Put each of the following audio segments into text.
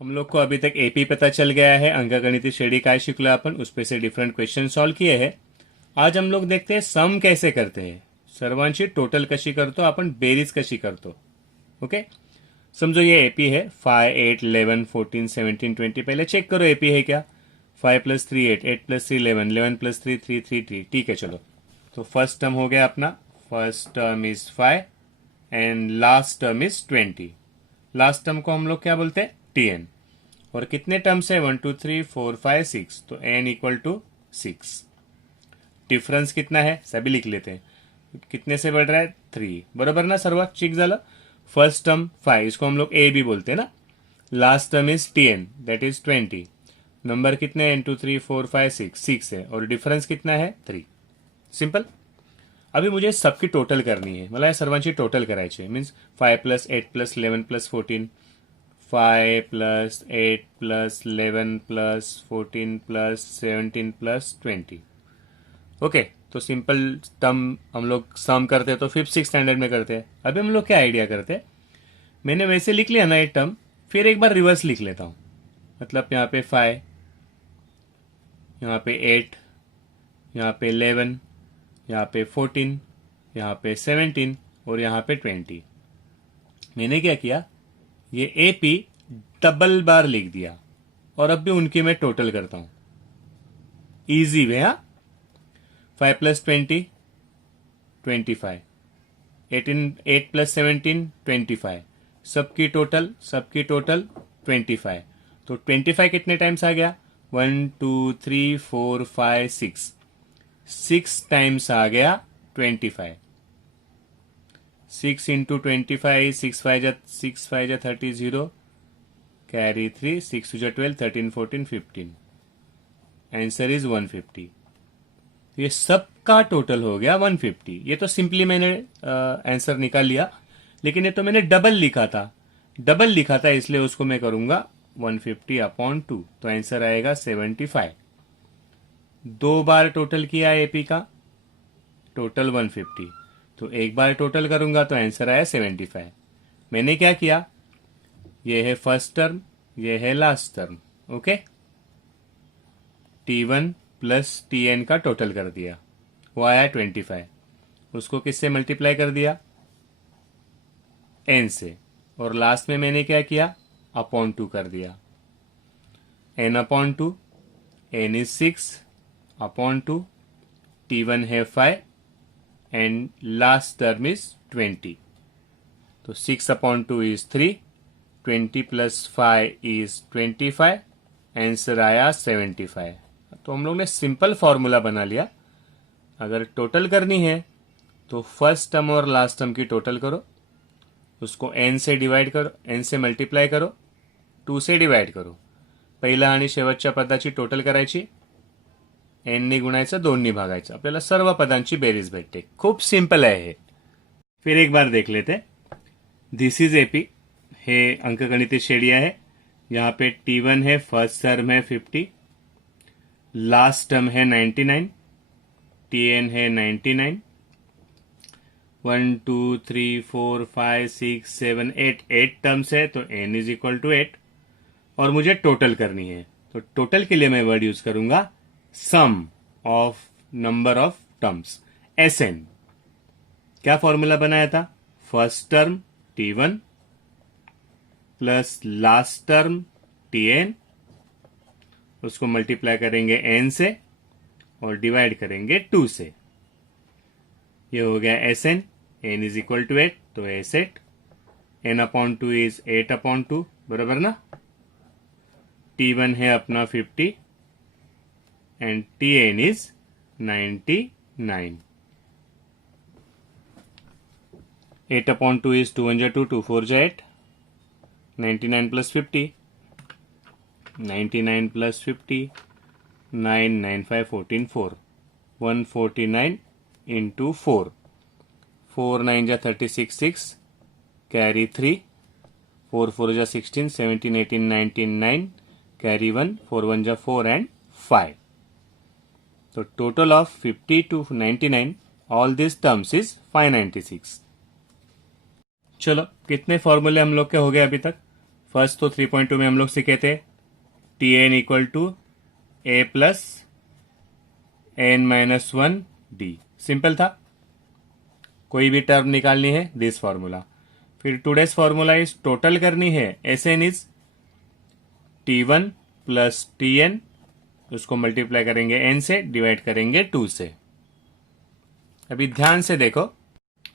हम लोग को अभी तक एपी पता चल गया है, अंकगणित श्रेणी काय शिकलो आपण, उसपे से डिफरंट क्वेश्चन सॉल्व किए हैं. आज हम लोग देखते हैं सम कैसे करते हैं. सर्वांची टोटल कशी करतो आपण, बेरीज कशी करतो. ओके. समझो ये एपी है 5 8 11 14 17 20. पहले चेक करो एपी है क्या. 5 + 3 8, 8 + 3 11, 11 + 3 3 3 3. ठीक है, चलो. तो फर्स्ट टर्म हो गया अपना. First term is 5 and last term is 20. Last term को हम लोग क्या बोलते हैं, टीएन. और कितने टर्म्स है, 1 2 3 4 5 6. तो एन इक्वल टू 6. डिफरेंस कितना है सभी लिख लेते हैं. कितने से बढ़ रहा है, 3. बरोबर ना सर्व, चेक झालं. फर्स्ट टर्म 5, इसको हम लोग ए भी बोलते हैं ना. Last term is TN, that is 20. Number कितने, 1 2 3 4 5 6, 6 है. और डिफरेंस कितना है, 3. सिंपल. अभी मुझे सबकी टोटल करनी है, मला या सर्वांची टोटल करायची आहे. मीन्स 5 + 8 + 11 + 14, 5 + 8 + 11 + 14 + 17 + 20. ओके. तो सिंपल टर्म हम लोग सम करते हैं तो 5th 6th स्टैंडर्ड में करते हैं. अभी हम लोग क्या आइडिया करते हैं, मैंने वैसे लिख लिया ना ये टर्म, फिर एक बार रिवर्स लिख लेता हूँ. मतलब यहाँ पे 5, यहाँ पे 8, यहाँ पे 11, यहाँ पे 14, यहाँ पे 17 और यहाँ पे 20. मैंने क्या किया, ये एपी डबल बार लिख दिया और अब भी उनकी मैं टोटल करता हूं. Easy way. हाँ. 5 + 20 25, 8 + 17 25. सबकी टोटल 25. तो 25 कितने टाइम्स आ गया, 1 2 3 4 5 6. 6 टाइम्स आ गया 25. 6 × 25, 6 5 जा 30, 0 कैरी 3, 6 2 12, 13 14 15. Answer is 150. ये सबका टोटल हो गया 150. ये तो सिंपली मैंने आंसर निकाल लिया, लेकिन ये तो मैंने डबल लिखा था इसलिए उसको मैं करूंगा 150/2. तो आंसर आएगा 75. 2 बार टोटल किया एपी का, टोटल 150. तो एक बार टोटल करूंगा तो आंसर आया 75. मैंने क्या किया, ये है फर्स्ट टर्म, ये है last term. Okay. T1 + Tn का टोटल कर दिया, वो आया 25. उसको किससे मल्टीप्लाई कर दिया, n से. और लास्ट में मैंने क्या किया, /2 कर दिया. n/2, n is 6/2. T1 है 5 एंड लास्ट टर्म इज 20. तो 6/2 इज 3, 20 + 5 इज 25. आंसर आया 75. तो हम लोग ने सिंपल फॉर्मूला बना लिया. अगर टोटल करनी है तो फर्स्ट टर्म और लास्ट टर्म की टोटल करो, उसको n से डिवाइड करो, n से मल्टीप्लाय करो, 2 से डिवाइड करो. पहिला आणि शेवटच्या पदाची टोटल करायची, n ने गुणायचं, 2 ने भागायचं. आपल्याला सर्व पदांची बेरीज भेटते. खूप सिंपल आहे हे. फिर एक बार देख लेते. This is AP. हे अंकगणितीय श्रेणी आहे. यहाँ पे T1 है, फर्स्ट टर्म है 50, लास्ट टर्म है 99, Tn है 99. 1 2 3 4 5 6 7 8, 8 टर्म्स है तो n इज इक्वल टू 8. और मुझे टोटल करनी है, तो टोटल के लिए मैं वर्ड यूज करूंगा sum of number of terms, Sn. क्या फॉर्मूला बनाया था, first term T1 plus last term Tn, उसको मल्टीप्लाई करेंगे n से और डिवाइड करेंगे 2 से. ये हो गया Sn. n is equal to 8, तो S8. n/2 is 8/2. बराबर ना. T1 है अपना 50 and Tn is 99. 8/2 is 2 1 2, 2 4 8, 99 + 50, 99 + 50, 9 9 5 14 4, 149 into 4, 4 9 जा 36 6, कैरी 3, 4 4 जा 16, 17 18 19 9, कैरी 1, 4 1 जा 4 and 5. तो total of 50 to 99, all this terms is 596. चलो, कितने फॉर्मूले हम लोग के हो गए अभी तक. फर्स्ट तो 3.2 में हम लोग सीखे थे T N equal to A plus N minus one D, simple था। कोई भी टर्म निकालनी है दिस फॉर्मूला। फिर टूडेज फॉर्मूला इज टोटल करनी है, S N is T one plus T N, उसको मल्टीप्लाई करेंगे एन से, डिवाइड करेंगे 2 से। अभी ध्यान से देखो,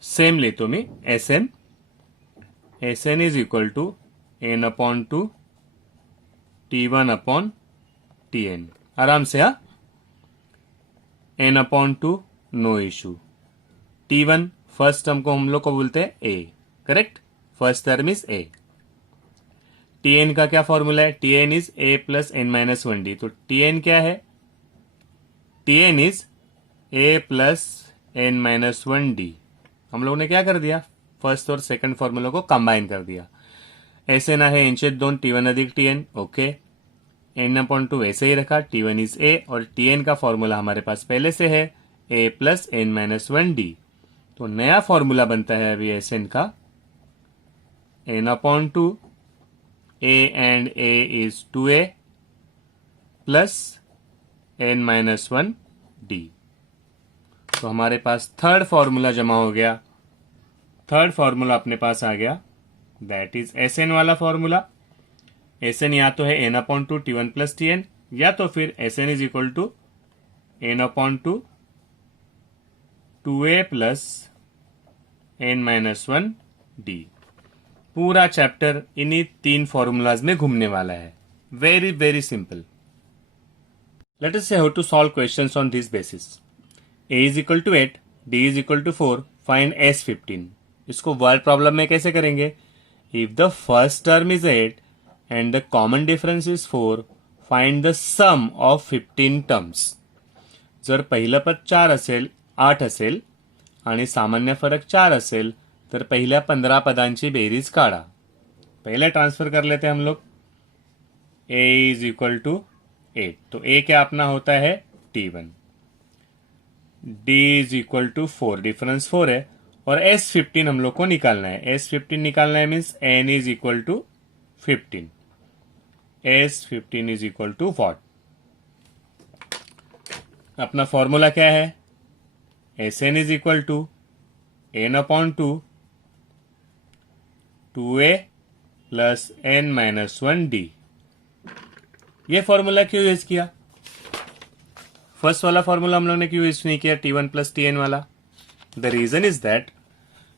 सेमली तुम्ही S N is equal to N upon two T one upon T N, आराम से। हा, N upon two no issue. T one first term को हम लोग को बोलते हैं A, correct, first term is A. T N का क्या फॉर्मूला है, T N is A plus N minus one D. तो टी एन क्या है, T N is A plus N minus one D. हम लोगों ने क्या कर दिया, फर्स्ट और सेकंड फॉर्मूला को कंबाइन कर दिया। एस एन आहे एनचे 2, टी वन अधिक T N, okay. N upon two ऐसे ही रखा, टी वन इज ए, और टी एन का फॉर्मूला हमारे पास पहले से है A plus N minus one D. तो नया फॉर्मूला बनता है अभी एस एन का, N upon two A and A is 2a plus N minus one D. तो हमारे पास थर्ड फॉर्मूला जमा हो गया, थर्ड फॉर्मूला अपने पास आ गया, दैट इज एस एन वाला फॉर्मूला। एस एन या तो है N upon two T one plus T N, या तो फिर S N is equal to N upon two 2a plus N minus one D. पूरा चैप्टर इन्हीं 3 फॉर्मूलाज में घूमने वाला है, very very simple. Let us see how to solve questions on this basis. a is equal to 8, d is equal to 4, find s 15। इसको word problem में कैसे करेंगे, if the first term is 8 and the common difference is 4, find the sum of 15 terms. जर पहिलं पद 4 असेल, 8 असेल आणि सामान्य फरक 4 असेल, तर पहिल्या 15 पदांची बेरीज काढा। पहले ट्रांसफर कर लेते हैं हम लोग, a इज इक्वल टू 8, तो a क्या अपना होता है t1, d is equal to 4, difference 4 है, और s15 हम लोग को निकालना है। s15 निकालना है means n is equal to 15, s15 is equal to what, अपना फॉर्मूला क्या है, S N is equal to N upon two 2a plus N minus one D. ये फॉर्मूला क्यों यूज किया, फर्स्ट वाला फॉर्मूला हम लोग ने क्यों यूज नहीं किया, T one plus T N वाला। द रीजन इज दैट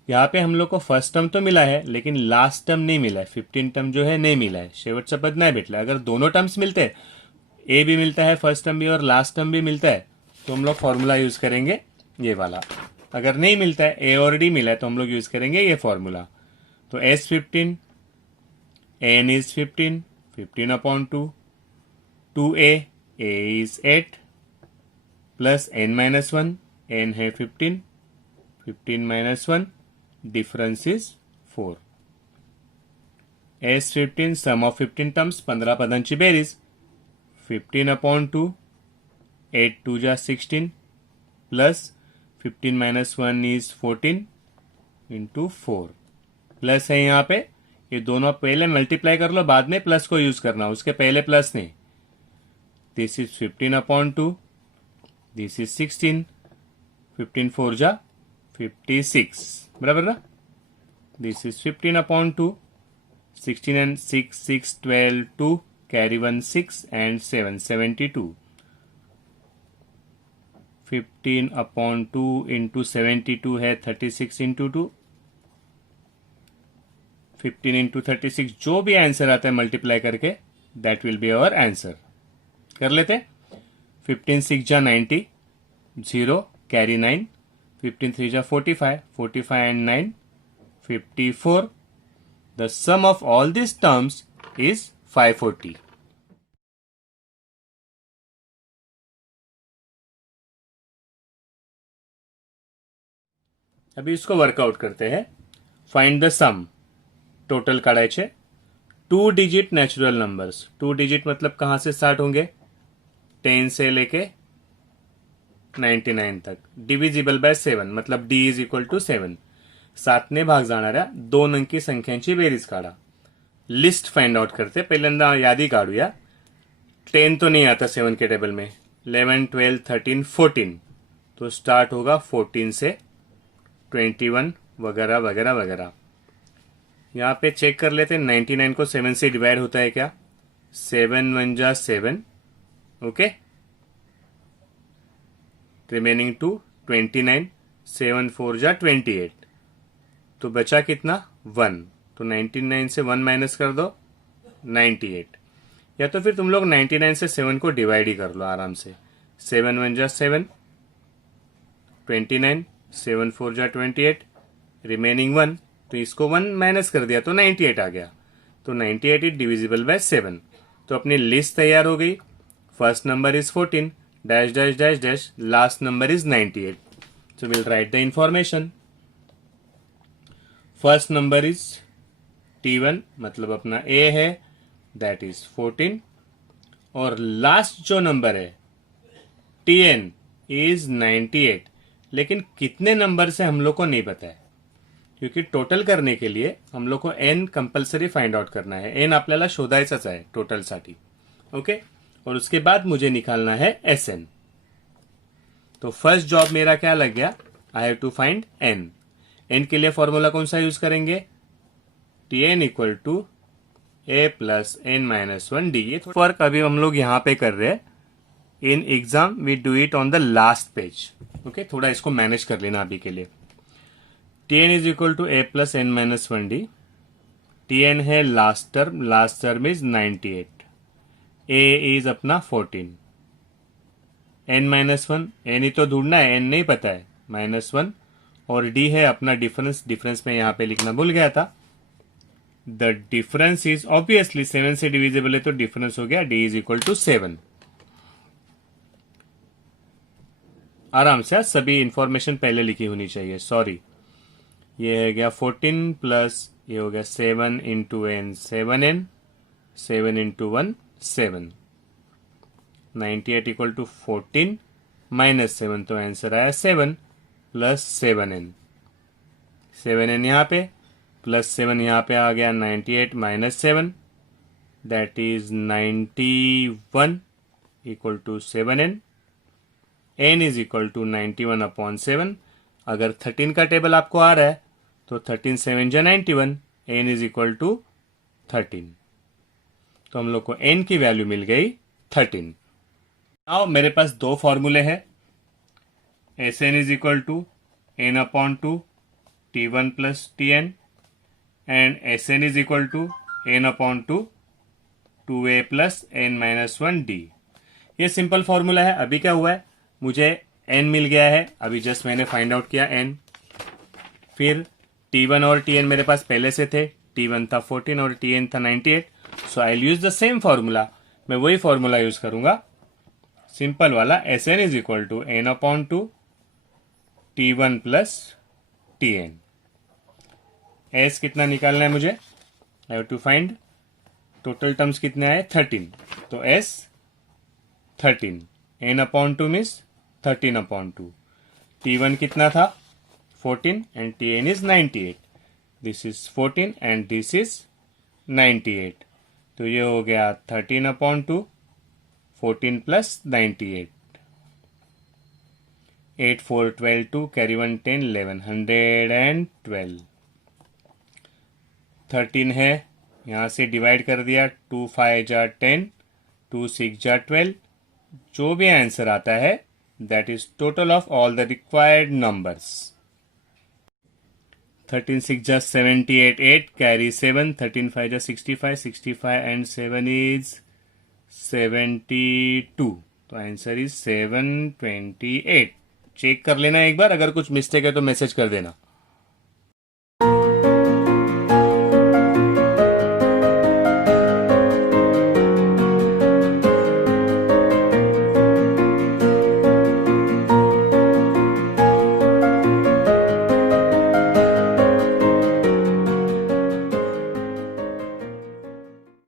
यहाँ पे हम लोग को फर्स्ट टर्म तो मिला है, लेकिन लास्ट टर्म नहीं मिला है, 15 टर्म जो है नहीं मिला है, शेवटचा पद नाही भेटला। अगर दोनों टर्म्स मिलते हैं, ए भी मिलता है फर्स्ट टर्म भी और लास्ट टर्म भी मिलता है, तो हम लोग फॉर्मूला यूज करेंगे ये वाला। अगर नहीं मिलता है, ए और डी मिला है, तो हम लोग यूज करेंगे ये फॉर्मूला। तो s15, n is 15, 15 upon 2, 2a, a is 8 plus n minus 1, n है 15, 15 minus 1, difference is 4। s15 sum of 15 terms, 15 पदांची बेरीज, 15 अपॉन 2, 8 2 जा 16 plus 15 minus 1 is 14 into 4, plus है यहाँ पे, ये दोनों पहले मल्टीप्लाई कर लो, बाद में प्लस को यूज करना, उसके पहले प्लस नहीं। This is 15 upon 2, this is 16, 15 4 जा 56, बराबर ना। This is 15 upon 2, 16 and 6 6 12 2, carry 1 6 and 7 72, 15 upon 2 into 72 है 36 इंटू 2, 15 इंटू 36, जो भी आंसर आता है मल्टीप्लाई करके, that will be our answer. कर लेते, 15 6 जा 90, 0 कैरी 9, 15 3 जा 45, 45 and 9 54। The sum of all this terms is 540। अभी इसको वर्कआउट करते हैं। फाइंड द सम, टोटल काढायचे। 2 डिजिट नेचुरल नंबर्स, 2 डिजिट मतलब कहां से स्टार्ट होंगे, 10 से लेके 99 तक, डिविजिबल बाय 7 मतलब d इज इक्वल टू 7, 7 ने भाग जाणाऱ्या 2 अंकी संख्यांची बेरीज काढा। लिस्ट फाइंड आउट करते. पहिल्यांदा यादी काढूया. 10 तो नहीं आता 7 के टेबल में. 11, 12, 13, 14. तो स्टार्ट होगा 14 से 21 वगैरह वगैरह वगैरह. यहाँ पे चेक कर लेते हैं 99 को 7 से डिवाइड होता है क्या. 7 1 जा 7. ओके. रिमेनिंग 2 29. 7 4 जा 28. तो बचा कितना 1. तो 99 से 1 माइनस कर दो 98. या तो फिर तुम लोग 99 से 7 को डिवाइड ही कर लो आराम से. 7 1 जा 7. 29. 7 4 जा 28. रिमेनिंग 1. तो इसको 1 माइनस कर दिया तो 98 आ गया. तो 98 इज डिविजिबल बाय 7. तो अपनी लिस्ट तैयार हो गई. First number is 14 dash dash dash dash. Last number is 98. So will write the information. First number is T1 मतलब अपना A है, दैट इज 14. और लास्ट जो नंबर है TN इज 98. लेकिन कितने नंबर से हम लोग को नहीं पता है, क्योंकि टोटल करने के लिए हम लोग को N कंपल्सरी फाइंड आउट करना है. N आपल्याला शोधायचाच आहे टोटल साठी. ओके. और उसके बाद मुझे निकालना है SN. तो फर्स्ट जॉब मेरा क्या लग गया, I have to find N. N के लिए फॉर्मूला कौन सा यूज करेंगे, Tn equal to A plus N minus 1D. ये फर्क अभी हम लोग यहाँ पे कर रहे हैं. In exam we do it on the last page. Okay. थोड़ा इसको मैनेज कर लेना अभी के लिए. Tn is equal to A plus N minus 1D. Tn है last term is 98. A is अपना 14. N माइनस 1, N ही तो ढूंढना है, N नहीं पता है, -1. और D है अपना डिफरेंस में यहाँ पे लिखना भूल गया था. द डिफरेंस इज ऑब्वियसली 7 से डिविजिबल है तो डिफरेंस हो गया D इज इक्वल टू 7. आराम से सभी इंफॉर्मेशन पहले लिखी होनी चाहिए. सॉरी, ये है गया 14 प्लस ये हो गया 7 into N 7N. 7 into 1 7. 98 equal to 14 minus 7. तो आंसर आया 7 प्लस 7N. 7N यहाँ पे प्लस 7 यहाँ पे आ गया. 98 minus 7 that is 91 equal to 7N. N is equal to 91 upon 7. अगर 13 का टेबल आपको आ रहा है तो 13 7 जा 91. N is equal to 13. तो हम लोग को N की वैल्यू मिल गई 13. नाउ मेरे पास दो फॉर्मूले हैं. Sn is equal to N upon 2 T1 plus Tn and Sn is equal to N upon 2 2A plus N minus 1D. ये सिंपल फॉर्मूला है. अभी क्या हुआ है, मुझे N मिल गया है. अभी जस्ट मैंने फाइंड आउट किया N. फिर T1 और Tn मेरे पास पहले से थे. T1 था 14 और Tn था 98. So I will use the same formula. मैं वही फॉर्मूला यूज करूंगा, सिंपल वाला. Sn is equal to N upon 2 T1 plus Tn. S कितना निकालना है मुझे, I have to find total terms कितने आए 13. तो S 13. N upon 2 means 13 upon 2. T1 कितना था 14 and Tn is 98. This is 14 and this is 98. तो ये हो गया 13 अपॉन 2 14 प्लस 98. 8 4 12 2 कैरी 1 10 11 112. 13 है, यहाँ से डिवाइड कर दिया. 2 5 जा 10 2 6 जा 12. जो भी आंसर आता है that is total of all the required numbers. 13 6 जा 78 8 कैरी 7. 13 5 जा 65 65 एंड 7 इज 72. तो आंसर इज 728. चेक कर लेना एक बार, अगर कुछ मिस्टेक है तो मैसेज कर देना.